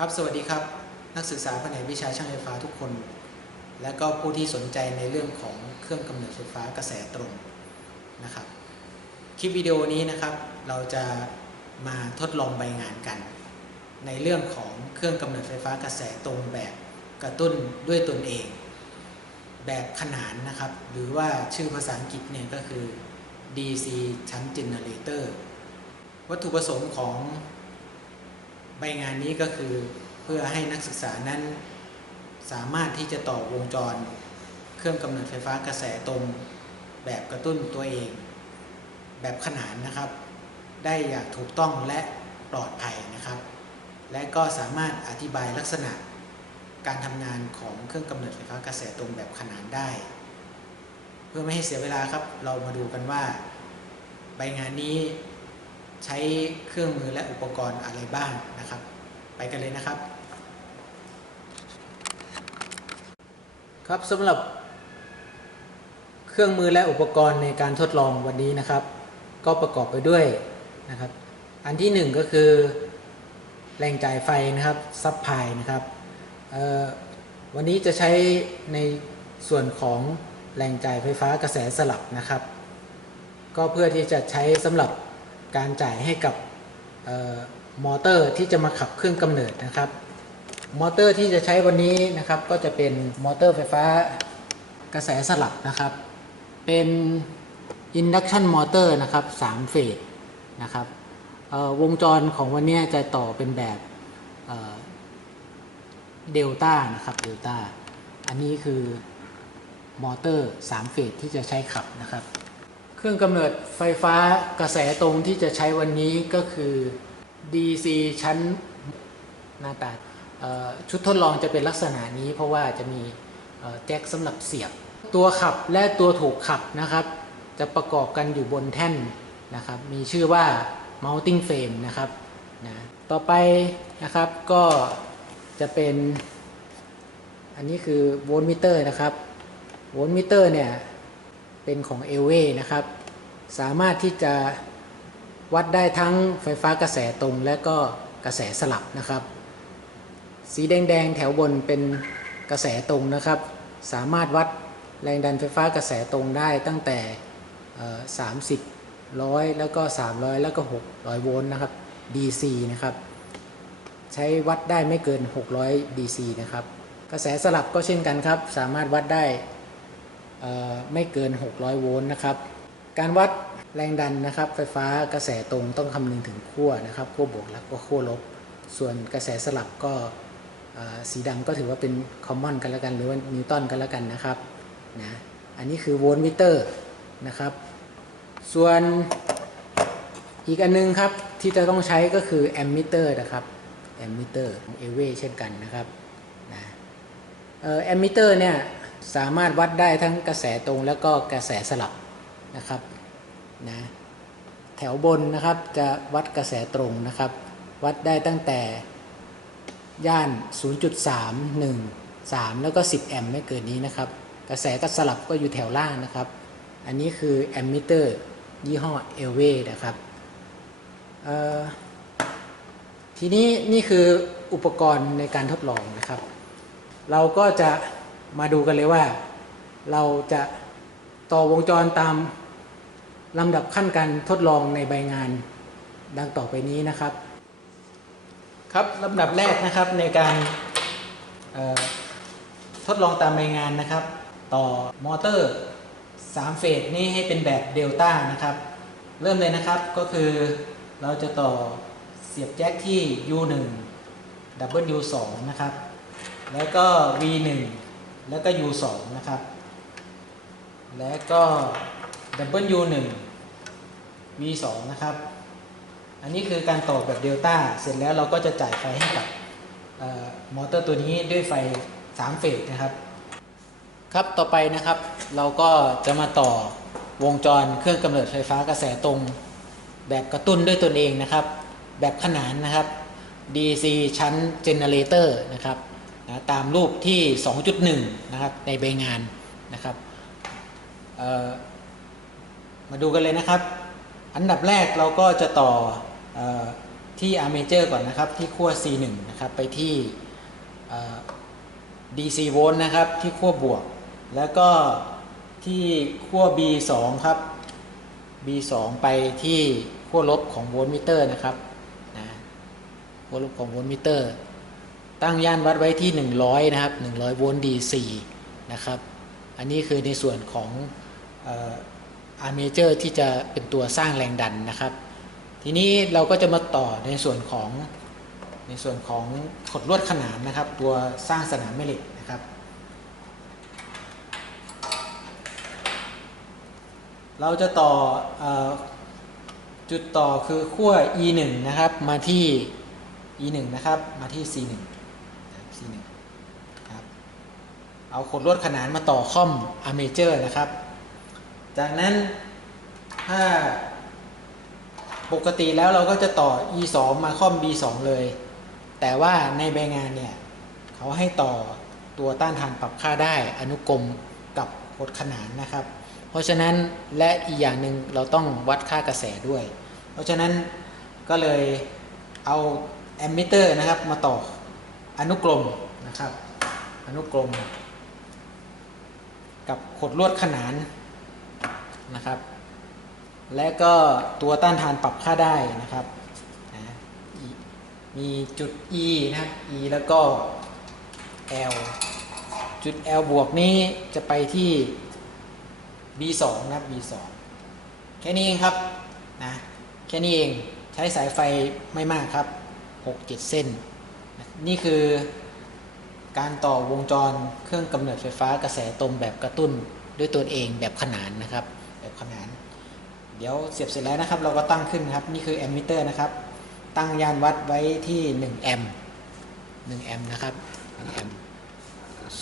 ครับ สวัสดีครับ นักศึกษาแผนกวิชาช่างไฟฟ้าทุกคน และก็ผู้ที่สนใจในเรื่องของเครื่องกำเนิดไฟฟ้ากระแสตรงนะครับ คลิปวิดีโอนี้นะครับ เราจะมาทดลองใบงานกัน ในเรื่องของเครื่องกำเนิดไฟฟ้ากระแสตรงแบบกระตุ้นด้วยตนเอง แบบขนานนะครับ หรือว่าชื่อภาษาอังกฤษเนี่ยก็คือ DC ชั้น Generator วัตถุประสงค์ของ ใบงานนี้ก็คือเพื่อให้นักศึกษานั้นสามารถที่จะต่อวงจร เครื่องกำเนิดไฟฟ้ากระแสตรงแบบกระตุ้นตัวเอง แบบขนานนะครับ ได้อย่างถูกต้องและปลอดภัยนะครับ และก็สามารถอธิบายลักษณะการทำงานของเครื่องกำเนิดไฟฟ้ากระแสตรงแบบขนานได้ เพื่อไม่ให้เสียเวลาครับ เรามาดูกันว่า ใบงานนี้ ใช้เครื่องมือและอุปกรณ์อะไรบ้างนะครับ ไปกันเลยนะครับ ครับสำหรับเครื่องมือและอุปกรณ์ในการทดลองวันนี้นะครับ ก็ประกอบไปด้วยนะครับ อันที่หนึ่งก็คือแรงจ่ายไฟนะครับซับพายนะครับวันนี้จะใช้ในส่วนของแรงจ่ายไฟฟ้ากระแสสลับนะครับ ก็เพื่อที่จะใช้สำหรับ การจ่ายให้กับออมอเตอร์ที่จะมาขับเครื่องกำเนิดนะครับ มอเตอร์ที่จะใช้วันนี้นะครับก็จะเป็นมอเตอร์ไฟฟ้ากระแสสลับนะครับ เป็น induction motor นะครับ3เฟสนะครับวงจรของวันนี้จะต่อเป็นแบบเดลต้านะครับเดลต้าอันนี้คือมอเตอร์3เฟสที่จะใช้ขับนะครับ เครื่องกำเนิดไฟฟ้ากระแสตรงที่จะใช้วันนี้ก็คือ DC ชั้นหน้าตาชุดทดลองจะเป็นลักษณะนี้ เพราะว่าจะมีแจ็คสำหรับเสียบ ตัวขับและตัวถูกขับนะครับ จะประกอบกันอยู่บนแท่นนะครับ มีชื่อว่า mounting frame นะครับนะต่อไปนะครับก็จะเป็น อันนี้คือโวลต์มิเตอร์นะครับโวลต์มิเตอร์เนี่ยเป็นของเอเวนะครับ สามารถที่จะวัดได้ทั้งไฟฟ้ากระแสตรงและก็กระแสสลับนะครับ สีแดงๆแถวบนเป็นกระแสตรงนะครับ สามารถวัดแรงดันไฟฟ้ากระแสตรงได้ตั้งแต่ 30ร้อยแล้วก็ 300 แล้วก็ 600 โวลต์นะครับ DC นะครับ ใช้วัดได้ไม่เกิน 600 DC นะครับ กระแสสลับก็เช่นกันครับ สามารถวัดได้ไม่เกิน 600 โวลต์นะครับ การวัดแรงดันนะครับไฟฟ้ากระแสตรงต้องคำนึงถึงขั้วนะครับขั้วบวกแล้วก็ขั้วลบ ส่วนกระแสสลับก็สีดำก็ถือว่าเป็นคอมมอนกันแล้วกัน หรือว่านิวตันกันแล้วกันนะครับนะอันนี้คือโวลต์มิเตอร์นะครับ ส่วนอีกอันนึงครับที่จะต้องใช้ก็คือแอมมิเตอร์นะครับแอมมิเตอร์ของเอเวเช่นกันนะครับนะแอมมิเตอร์เนี่ยสามารถวัดได้ทั้งกระแสตรงแล้วก็กระแสสลับ นะครับนะแถวบนนะครับจะวัดกระแสตรงนะครับ วัดได้ตั้งแต่ย่าน 0.313 แล้วก็ 10 แอมป์ไม่เกินนี้นะครับ กระแสก็สลับก็อยู่แถวล่างนะครับ อันนี้คือแอมมิเตอร์ยี่ห้อเอลเวนะครับทีนี้นี่คืออุปกรณ์ในการทดลองนะครับ เราก็จะมาดูกันเลยว่า เราจะต่อวงจรตาม ลำดับขั้นการทดลองในใบงานดังต่อไปนี้นะครับ ครับลำดับแรกนะครับในการทดลองตามใบงานนะครับ ต่อมอเตอร์ 3 เฟสนี้ให้เป็นแบบเดลต้านะครับ เริ่มเลยนะครับก็คือเราจะต่อเสียบแจ็คที่ U1 W2 นะครับ แล้วก็ V1 แล้วก็ U2 นะครับ แล้วก็ W1 V2 นะครับ อันนี้คือการต่อแบบเดลต้า เสร็จแล้วเราก็จะจ่ายไฟให้กับออมอเตอร์ตัวนี้ด้วยไฟ 3 เฟสนะครับ ครับต่อไปนะครับเราก็จะมาต่อวงจรเครื่องกำเนิดไฟฟ้ากระแสตรง แบบกระตุ้นด้วยตนเองนะครับ แบบขนานนะครับ DC ชั้น Generator นะครับนะตามรูปที่ 2.1 นะครับในใบงานนะครับมาดูกันเลยนะครับ อันดับแรกเราก็จะต่อออที่อาร์เมเจอร์ก่อนนะครับ ที่ขั้ว C1 นะครับ ไปที่ DC โวลต์นะครับ ที่ขั้วบวก แล้วก็ที่ขั้ว B2 ครับ B2 ไปที่ขั้วลบของโวลต์มิเตอร์นะครับนะขั้วลบของโวลต์มิเตอร์ ตั้งย่านวัดไว้ที่ 100 นะครับ 100 โวลต์ DC นะครับ อันนี้คือในส่วนของ อาร์เมเจอร์ที่จะเป็นตัวสร้างแรงดันนะครับ ทีนี้เราก็จะมาต่อในส่วนของในส่วนของขดลวดขนานนะครับ ตัวสร้างสนามแม่เหล็กนะครับ เราจะต่ออจุดต่อคือขั้ว e 1นะครับ มาที่ e 1นะครับมาที่ c 1นะครับ c 1ครับเอาขดลวดขนานมาต่อค่อมอาร์เมเจอร์นะครับ จากนั้นถ้าปกติแล้วเราก็จะต่อ e 2มาค่อม b 2เลย แต่ว่าในใบงานเนี่ยเขาให้ต่อตัวต้านทานปรับค่าได้อนุกรมกับขดขนานนะครับ เพราะฉะนั้นและอีกอย่างหนึ่งเราต้องวัดค่ากระแสด้วย เพราะฉะนั้นก็เลยเอาแอมมิเตอร์นะครับมาต่ออนุกรมนะครับ อนุกรม กับขดลวดขนาน นะครับ และก็ตัวต้านทานปรับค่าได้นะครับ มีจุด E นะครับ E แล้วก็ L จุด L บวกนี้จะไปที่ B2 นะครับ B2 แค่นี้เองครับนะแค่นี้เองใช้สายไฟไม่มากครับ 6-7 เส้นนะนี่คือการต่อวงจรเครื่องกำเนิดไฟฟ้ากระแสตรงแบบกระตุ้นด้วยตัวเองแบบขนานนะครับ แบบขนาน เดี๋ยวเสียบเสร็จแล้วนะครับ เราก็ตั้งขึ้นครับ นี่คือแอมมิเตอร์นะครับ ตั้งยานวัดไว้ที่1แอมป์1แอมป์นะครับ1แอมป์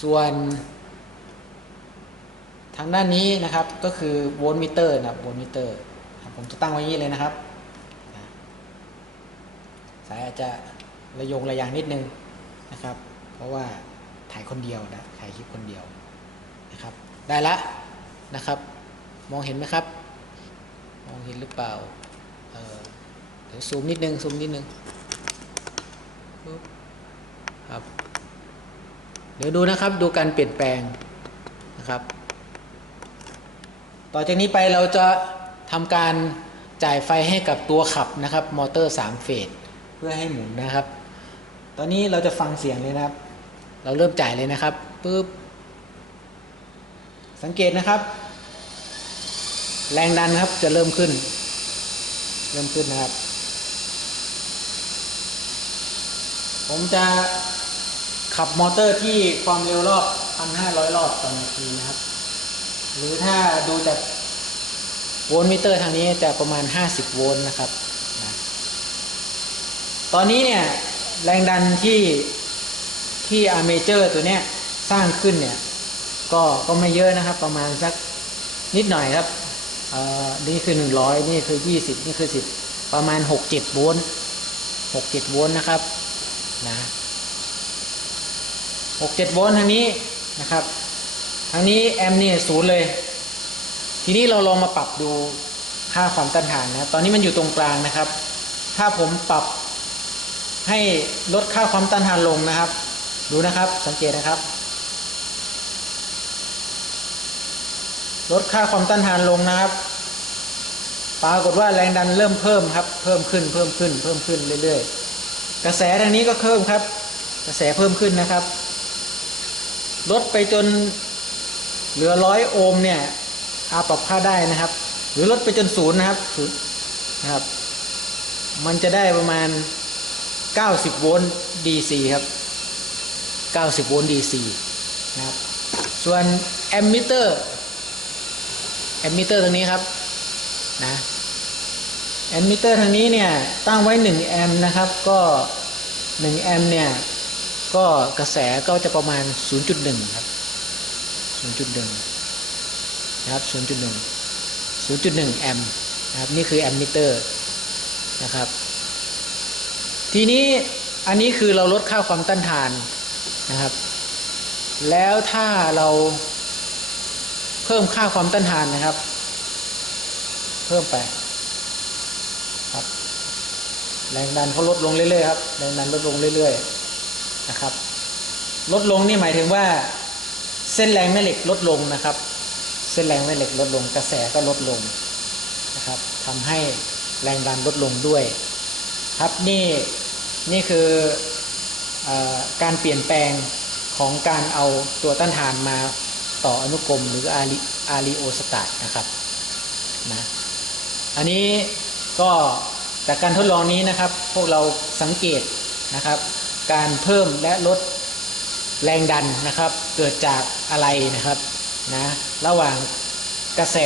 ส่วนทางด้านนี้นะครับก็คือโวลต์มิเตอร์นะครับโวลต์มิเตอร์ผมจะตั้งไว้อย่นี้เลยนะครับ สายอาจจะระยงระยางนิดนึงนะครับ เพราะว่าถ่ายคนเดียวนะถ่ายคลิปคนเดียวนะครับ ได้ละนะครับ มองเห็นไหมครับ มองเห็นหรือเปล่าเเดี๋ยวซูมนิดนึงซูมนิดนึงครับเดี๋ยวดูนะครับดูการเปลี่ยนแปลงนะครับ ต่อจากนี้ไปเราจะทำการจ่ายไฟให้กับตัวขับนะครับมอเตอร์3เฟสเพื่อให้หมุนนะครับ ตอนนี้เราจะฟังเสียงเลยนะครับ เราเริ่มจ่ายเลยนะครับปุ๊บสังเกตนะครับ แรงดันครับจะเริ่มขึ้น เริ่มขึ้นนะครับ ผมจะขับมอเตอร์ที่ความเร็วรอบ 1,500 รอบต่อนาทีนะครับ หรือถ้าดูจากโวลต์มิเตอร์ทางนี้จะประมาณ 50 โวลต์นะครับนะตอนนี้เนี่ยแรงดันที่ที่อาร์เมเจอร์ตัวเนี้ยสร้างขึ้นเนี่ย ก็ก็ไม่เยอะนะครับ ประมาณสักนิดหน่อยครับ เอ่อนี่คือ100นี่คือ20นี่คือ10ประมาณ6-7โวลต์6-7โวลต์นะครับนะ6-7โวลต์ทางนี้นะครับทางนี้แอมป์เนี่ยศูนย์เลย ทีนี้เราลองมาปรับดูค่าความต้านทานนะตอนนี้มันอยู่ตรงกลางนะครับ ถ้าผมปรับให้ลดค่าความต้านทานลงนะครับ ดูนะครับสังเกตนะครับ ลดค่าความต้านทานลงนะครับ ปรากฏว่าแรงดันเริ่มเพิ่มครับ เพิ่มขึ้นเพิ่มขึ้น เพิ่มขึ้นเรื่อยๆ กระแสทางนี้ก็เพิ่มครับ กระแสเพิ่มขึ้นนะครับ ลดไปจนเหลือร้อยโอห์มเนี่ยอาปรับค่าได้นะครับ หรือลดไปจนศูนย์นะครับศูนย์นะครับ มันจะได้ประมาณ 90 โวลต์ DC ครับ 90 โวลต์ DC นะครับ ส่วนแอมมิเตอร์ แอมมิเตอร์ตรงนี้ครับนะแอมมิเตอร์ทางนี้เนี่ยตั้งไว้ 1 แอมป์นะครับ ก็ 1 แอมป์เนี่ย ก็กระแสก็จะประมาณ 0.1 ครับ 0.1 นะครับ 0.1 0.1 แอมป์นะครับนี่คือแอมมิเตอร์นะครับ ทีนี้อันนี้คือเราลดค่าความต้านทานนะครับ แล้วถ้าเรา พิ่มค่าความต้านทานนะครับ เพิ่มไปครับ แรงดันเขาลดลงเรื่อยๆครับแรงดันลดลงเรื่อยๆนะครับ ลดลงนี่หมายถึงว่า เส้นแรงแม่เหล็กลดลงนะครับ เส้นแรงแม่เหล็กลดลง กระแสก็ลดลงนะครับทำให้แรงดันลดลงด้วย ครับนี่นี่คืออการเปลี่ยนแปลงของการเอาตัวต้านทานมา ต่ออนุกรมหรืออาริอาริโอสตาตนะครับนะอันนี้ก็จากการทดลองนี้นะครับ พวกเราสังเกตนะครับ การเพิ่มและลดแรงดันนะครับ เกิดจากอะไรนะครับนะระหว่างกระแส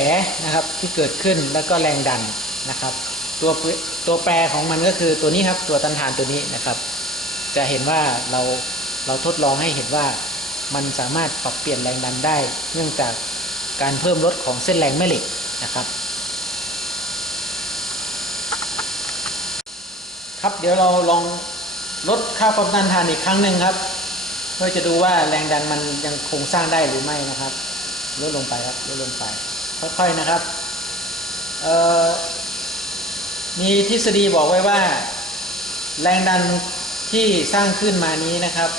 นะครับที่เกิดขึ้นแล้วก็แรงดันนะครับ ตัวตัวแปรของมันก็คือตัวนี้ครับตัวตันทานตัวนี้นะครับ จะเห็นว่าเราเราทดลองให้เห็นว่า มันสามารถปรับเปลี่ยนแรงดันได้ เนื่องจากการเพิ่มลดของเส้นแรงแม่เหล็กนะครับ ครับเดี๋ยวเราลองลดค่าความต้านทานอีกครั้งหนึ่งครับ เพื่อจะดูว่าแรงดันมันยังคงสร้างได้หรือไม่นะครับลดลงไปครับลดลงไปค่อยๆนะครับเอ่อมีทฤษฎีบอกไว้ว่า แรงดันที่สร้างขึ้นมานี้นะครับ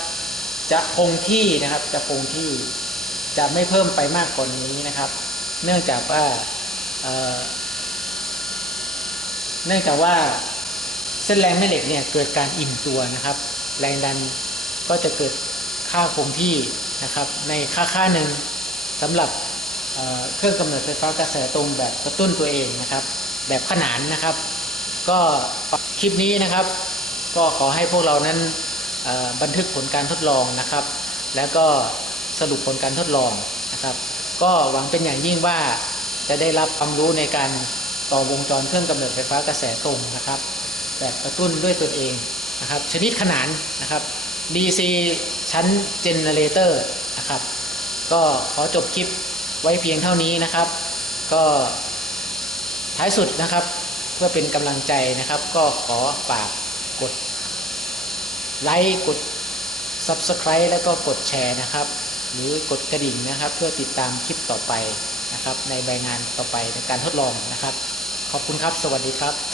จะคงที่นะครับจะคงที่จะไม่เพิ่มไปมากกว่านี้นะครับ เนื่องจากว่าเเนื่องจากว่าเส้นแรงแม่เหล็กเนี่ยเกิดการอิ่มตัวนะครับ แรงดันก็จะเกิดค่าคงที่นะครับ ในค่าค่าหนึ่งสำหรับเเครื่องกำเนิดไฟฟ้ากระแสตรงแบบกระตุ้นตัวเองนะครับ แบบขนานนะครับ ก็คลิปนี้นะครับ ก็ขอให้พวกเรานั้น บันทึกผลการทดลองนะครับ แล้วก็สรุปผลการทดลองนะครับ ก็หวังเป็นอย่างยิ่งว่าจะได้รับความรู้ในการต่อวงจรเครื่องกำเนิดไฟฟ้ากระแสตรงนะครับ แบบกระตุ้นด้วยตนเองนะครับ ชนิดขนานนะครับ DC ชั้นเจเนเรเตอร์นะครับ ก็ขอจบคลิปไว้เพียงเท่านี้นะครับ ก็ท้ายสุดนะครับ เพื่อเป็นกำลังใจนะครับ ก็ขอฝากกด ไลค์กด Subscribe แล้วก็กดแชร์นะครับ หรือกดกระดิ่งนะครับ เพื่อติดตามคลิปต่อไปนะครับ ในใบงานต่อไปในการทดลองนะครับ ขอบคุณครับ สวัสดีครับ